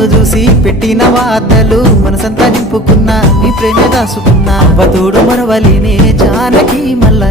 నిన్ను చూసి పెట్టిన వార్తలు మనసంతా నింపుకున్నా నీ ప్రేమ దాసుకున్నా వతోడు మరవలినే జానకి మల్ల